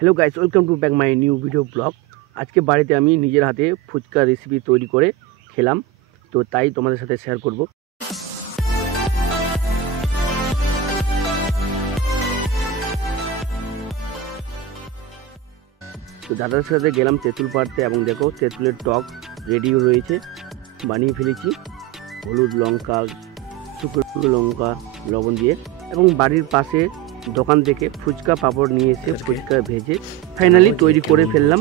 Hello guys, welcome to back my new video blog. আজকে বাড়িতে আমি নিজের হাতে ফুচকা রেসিপি তৈরি করে খেলাম, তো তাই তোমাদের সাথে শেয়ার করব। তো দাদার সাথে গেলাম তেঁতুল পাড়তে এবং দেখো তেঁতুলের টক রেডি রয়েছে, বানিয়ে ফেলেছি হলুদ লঙ্কা শুকনো লঙ্কা লবণ দিয়ে, এবং বাড়ির পাশে দোকান থেকে ফুচকা পাপড় নিয়ে এসে ফুচকা ভেজে ফাইনালি তৈরি করে ফেললাম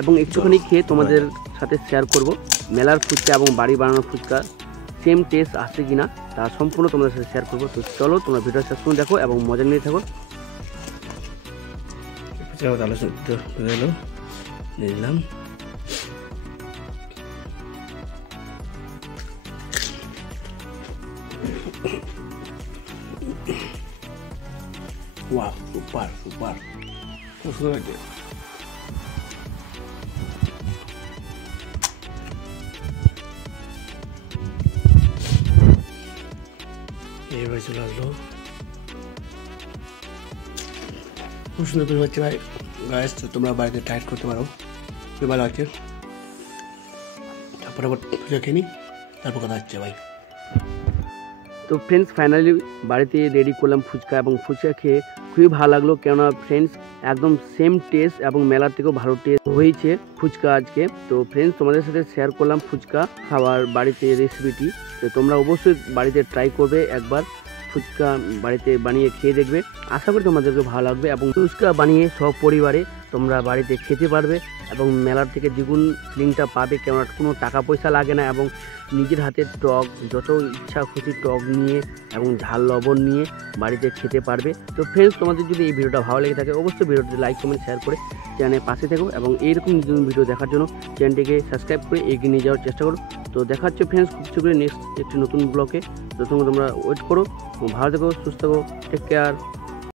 এবং একটুখানি খেয়ে তোমাদের সাথে শেয়ার করব মেলার ফুচকা এবং বাড়ি বানানোর ফুচকা সেম টেস্ট আসে কিনা তা সম্পূর্ণ তোমাদের সাথে শেয়ার করবো। তো চলো তোমরা ভিডিও শেষ পর্যন্ত দেখো এবং মজা নিয়ে থাকো। নিলাম Wow, super. খুব সুন্দর লাগছে। এইভাবে চলে আসলো, খুব সুন্দর করে হচ্ছে ভাই। গাইস তোমরা বাড়িতে ট্রাই করতে পারো, খুব ভালো আছে। তারপরে আবার ফুচকা খেয়ে নিই, তারপর কথা হচ্ছে ভাই। তো ফ্রেন্ডস ফাইনালি বাড়িতে রেডি করলাম ফুচকা, এবং ফুচকা খেয়ে খুবই ভালো লাগলো, কেননা ফ্রেন্ডস একদম সেম টেস্ট এবং মেলার থেকেও ভালো টেস্ট হয়েছে ফুচকা আজকে। তো ফ্রেন্ডস তোমাদের সাথে শেয়ার করলাম ফুচকা খাবার বাড়িতে রেসিপিটি। তো তোমরা অবশ্যই বাড়িতে ট্রাই করবে, একবার ফুচকা বাড়িতে বানিয়ে খেয়ে দেখবে, আশা করি তোমাদেরকে ভালো লাগবে। এবং ফুচকা বানিয়ে সব পরিবারে তোমরা বাড়িতে খেতে পারবে এবং মেলার থেকে দ্বিগুণ ফিলিংটা পাবে, কেননা কোনো টাকা পয়সা লাগে না এবং নিজের হাতের টক যত ইচ্ছা খুশি টক নিয়ে এবং ঝাল লবণ নিয়ে বাড়িতে খেতে পারবে। তো ফ্রেন্ডস তোমাদের যদি এই ভিডিওটা ভালো লেগে থাকে অবশ্যই ভিডিওটি লাইক কমেন্ট শেয়ার করে চ্যানেলের পাশে থেকো এবং এইরকম ভিডিও দেখার জন্য চ্যানেলটিকে সাবস্ক্রাইব করে এগিয়ে নিয়ে যাওয়ার চেষ্টা করো। তো দেখা হচ্ছে ফ্রেন্ডস খুব শীঘ্রই নেক্সট একটি নতুন ব্লগে। তো তোমরা ওয়েট করো, ভালো থেকো, সুস্থ থেকো, টেক কেয়ার।